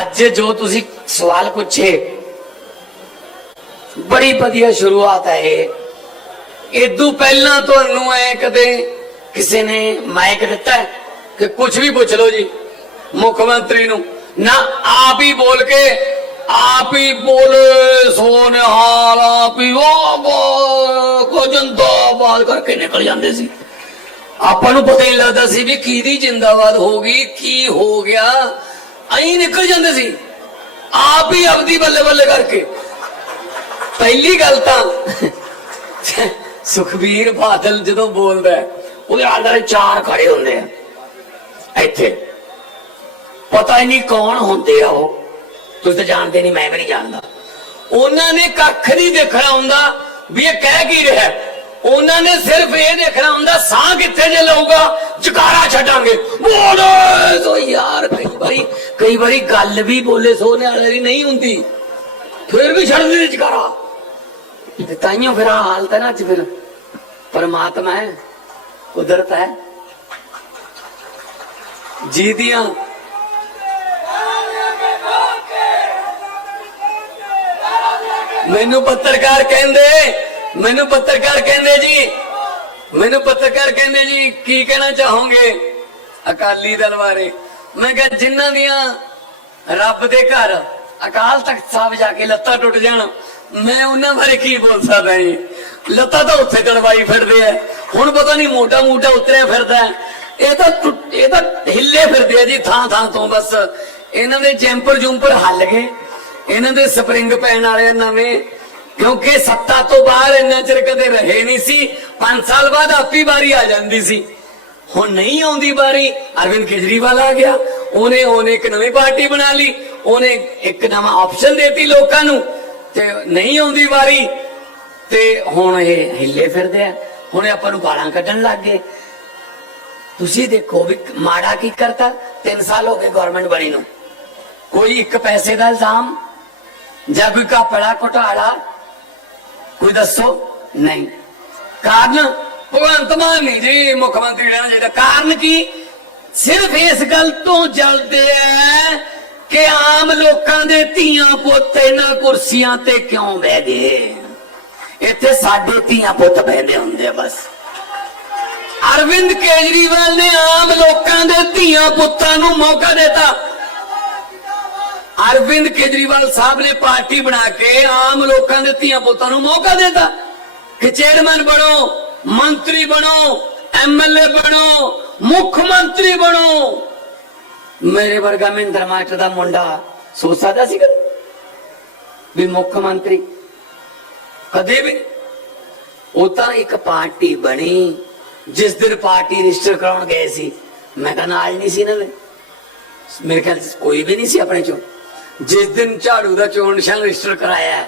ਅੱਜ ਜੋ ਤੁਸੀਂ ਸਵਾਲ ਪੁੱਛੇ, ਬੜੀ ਵਧੀਆ ਸ਼ੁਰੂਆਤ ਹੈ ਇਹ। ਇਦੋਂ ਪਹਿਲਾਂ ਤੁਹਾਨੂੰ ਐ ਕਦੇ ਕਿਸੇ ਨੇ ਮਾਈਕ ਦਿੱਤਾ ਕਿ ਕੁਝ ਵੀ ਪੁੱਛ ਲਓ ਜੀ, ਮੁੱਖ ਮੰਤਰੀ ਨੂੰ। ਨਾ, ਆਪ ਹੀ ਬੋਲ ਕੇ, ਆਪ ਹੀ ਬੋਲੇ, ਸੋਨਹਾਲ ਆਪ ਹੀ ਉਹ ਕੋ ਜਿੰਦਾਬਾਦ ਕਰਕੇ ਨਿਕਲ ਜਾਂਦੇ ਸੀ। ਆਪਾਂ ਨੂੰ ਪਤਾ ਹੀ ਲੱਗਦਾ ਸੀ ਵੀ ਕਿਹਦੀ ਜਿੰਦਾਬਾਦ ਹੋ ਗਈ, ਕੀ ਹੋ ਗਿਆ। ਐਂ ਨਿਕਲ ਜਾਂਦੇ ਸੀ। ਆਪ ਹੀ ਆਪਦੀ ਬੱਲੇ ਬੱਲੇ ਕਰਕੇ। ਪਹਿਲੀ ਗੱਲ ਤਾਂ ਸੁਖਬੀਰ ਬਾਦਲ ਜਦੋਂ ਬੋਲਦਾ ਉਹਦੇ ਆਲੇ ਚਾਰ ਖੜੇ ਹੁੰਦੇ ਆ। ਇੱਥੇ। ਪਤਾ ਹੀ ਨਹੀਂ ਕੌਣ ਹੁੰਦੇ ਆ ਉਹ। ਤੁਸੀਂ ਤਾਂ ਜਾਣਦੇ ਨਹੀਂ, ਮੈਂ ਵੀ ਨਹੀਂ ਜਾਣਦਾ। ਉਹਨਾਂ ਨੇ ਕੱਖ ਨਹੀਂ ਦੇਖਣਾ ਹੁੰਦਾ ਵੀ ਇਹ ਕਹਿ ਕੀ ਰਿਹਾ ਉਹਨਾਂ ਨੇ ਸਿਰਫ ਇਹ ਦੇਖਣਾ ਹੁੰਦਾ, ਸਾਹ ਕਿੱਥੇ ਜੇ ਲਊਗਾ? ਜਕਾਰਾ ਛੱਡਾਂਗੇ। ਬੋਲੇ, ਸੋ ਯਾਰ, ਕਈ ਵਾਰੀ ਕਈ ਵਾਰੀ ਗੱਲ ਵੀ ਬੋਲੇ ਸੋਨੇ ਵਾਲੇ ਦੀ ਨਹੀਂ ਹੁੰਦੀ। ਫਿਰ ਵੀ ਛੱਡ ਦਿੰਦੇ ਜਕਾਰਾ। ਤੇ ਤਾਈਓ ਫਿਰ ਆਹ ਹਾਲਤ ਹੈ ਨਾ ਅੱਜ ਫਿਰ। ਪਰਮਾਤਮਾ ਹੈ, ਕੁਦਰਤ ਹੈ। ਜੀ ਦੀਆਂ ਮੈਨੂੰ ਪੱਤਰਕਾਰ ਕਹਿੰਦੇ, ਮੈਨੂੰ ਪੱਤਰਕਾਰ ਕਹਿੰਦੇ ਜੀ, ਮੈਨੂੰ ਪੱਤਰਕਾਰ ਕਹਿੰਦੇ ਜੀ, ਕੀ ਕਹਿਣਾ ਚਾਹੋਗੇ? ਅਕਾਲੀ ਦਲ ਬਾਰੇ। ਮੈਂ ਕਿਹਾ ਜਿਨ੍ਹਾਂ ਦੀਆਂ ਰੱਬ ਦੇ ਘਰ ਅਕਾਲ ਤਖਤ ਸਾਹਿਬ ਜਾ ਕੇ ਲੱਤਾਂ ਟੁੱਟ ਜਾਣ, ਮੈਂ ਉਹਨਾਂ ਬਾਰੇ ਕੀ ਬੋਲ ਸਕਦਾ ਜੀ? ਲੱਤਾਂ ਤਾਂ ਉੱਥੇ ਤੜਵਾਈ ਫਿਰਦੇ ਆ। ਹੁਣ ਪਤਾ ਨਹੀਂ ਮੋਟਾ ਮੋਟਾ ਉਤਰਿਆ ਫਿਰਦਾ ਇਹ ਤਾਂ ਇਹ ਤਾਂ ਹਿੱਲੇ ਫਿਰਦੇ ਆ ਜੀ ਥਾਂ ਥਾਂ ਤੋਂ ਬਸ। ਇਹਨਾਂ ਦੇ ਚੈਂਪਰ ਜੁੰਪਰ ਹੱਲ ਗਏ। ਇਹਨਾਂ ਦੇ ਸਪਰਿੰਗ ਪੈਣ ਵਾਲੇ ਨਵੇਂ। ਕਿਉਂਕਿ ਸੱਤਾ ਤੋਂ ਬਾਹਰ ਇੰਨਾ ਚਿਰ ਕਦੇ ਰਹੇ ਨਹੀਂ ਸੀ। 5 ਸਾਲ ਬਾਅਦ ਆਪੀ ਵਾਰੀ ਆ ਜਾਂਦੀ ਸੀ। ਹੁਣ ਨਹੀਂ ਆਉਂਦੀ ਵਾਰੀ, ਅਰਵਿੰਦ ਕੇਜਰੀਵਾਲ ਆ ਗਿਆ। ਉਹਨੇ ਉਹਨੇ ਇੱਕ ਨਵੀਂ ਪਾਰਟੀ ਬਣਾ ਲਈ। ਉਹਨੇ ਇੱਕ ਨਵਾਂ ਆਪਸ਼ਨ ਦੇਤੀ ਲੋਕਾਂ ਨੂੰ। ਤੇ ਨਹੀਂ ਆਉਂਦੀ ਵਾਰੀ, ਤੇ ਹੁਣ ਇਹ ਹਿੱਲੇ ਫਿਰਦੇ ਆ। ਹੁਣ ਆਪਾਂ ਨੂੰ ਗਾਲਾਂ ਕੱਢਣ ਲੱਗ ਗਏ। ਤੁਸੀਂ ਦੇਖੋ ਵੀ ਮਾੜਾ ਕੀ ਕਰਤਾ? 3 ਸਾਲ ਹੋ ਗਏ ਗਵਰਨਮੈਂਟ ਬਣੀ ਨੂੰ। ਕੋਈ ਇੱਕ ਪੈਸੇ ਦਾ ਇਲਜ਼ਾਮ? ਜਾਂ ਕੋਈ ਕਪੜਾ ਘੁਟਾਲਾ? ਕੋਈ ਦੱਸੋ? ਨਹੀਂ। ਕਾਰਨ ਭਗਵੰਤ ਮਾਨ ਨਹੀਂ ਜੀ, ਮੁੱਖ ਮੰਤਰੀ ਰਹਿਣਾ ਚਾਹੀਦਾ ਕਾਰਨ ਕੀ? ਸਿਰਫ ਇਸ ਗੱਲ ਤੋਂ ਜਲਦੇ ਐ ਕਿ ਆਮ ਲੋਕਾਂ ਦੇ ਧੀਆਂ ਪੁੱਤ ਇਹਨਾਂ ਕੁਰਸੀਆਂ ਤੇ ਕਿਉਂ ਬਹਿ ਗਏ? ਇੱਥੇ ਸਾਡੇ ਧੀਆਂ ਪੁੱਤ ਬਹਿੰਦੇ ਹੁੰਦੇ ਬਸ। ਅਰਵਿੰਦ ਕੇਜਰੀਵਾਲ ਨੇ ਆਮ ਲੋਕਾਂ ਦੇ ਧੀਆਂ ਪੁੱਤਾਂ ਨੂੰ ਮੌਕਾ ਦਿੱਤਾ। ਅਰਵਿੰਦ ਕੇਜਰੀਵਾਲ ਸਾਹਿਬ ਨੇ ਪਾਰਟੀ ਬਣਾ ਕੇ ਆਮ ਲੋਕਾਂ ਦੇ ਧੀਆਂ ਪੁੱਤਾਂ ਨੂੰ ਮੌਕਾ ਦਿੱਤਾ। ਕਿ ਚੇਅਰਮੈਨ ਬਣੋ। ਮੰਤਰੀ ਬਣੋ ਐਮਐਲਏ ਬਣੋ, ਮੁੱਖ ਮੰਤਰੀ ਬਣੋ। ਮੇਰੇ ਵਰਗਾ ਮਹਿੰਦਰ ਮਾਸਟਰ ਦਾ ਮੁੰਡਾ ਸੋਚ ਸਕਦਾ ਸੀ ਵੀ ਮੁੱਖ ਮੰਤਰੀ ਕਦੇ ਵੀ ਉਹ ਤਾਂ ਇੱਕ ਪਾਰਟੀ ਬਣੀ, ਜਿਸ ਦਿਨ ਪਾਰਟੀ ਰਜਿਸਟਰ ਕਰਾਉਣ ਗਏ ਸੀ। ਮੈਂ ਤਾਂ ਨਾਲ ਨਹੀਂ ਸੀ ਨਾ ਮੈਂ ਮੇਰੇ ਖਿਆਲ ਕੋਈ ਵੀ ਨਹੀਂ ਸੀ ਆਪਣੇ ਚੋਂ। ਜਿਸ ਦਿਨ ਝਾੜੂ ਦਾ ਚੋਣ ਨਿਸ਼ਾਨ ਰਜਿਸਟਰ ਕਰਾਇਆ।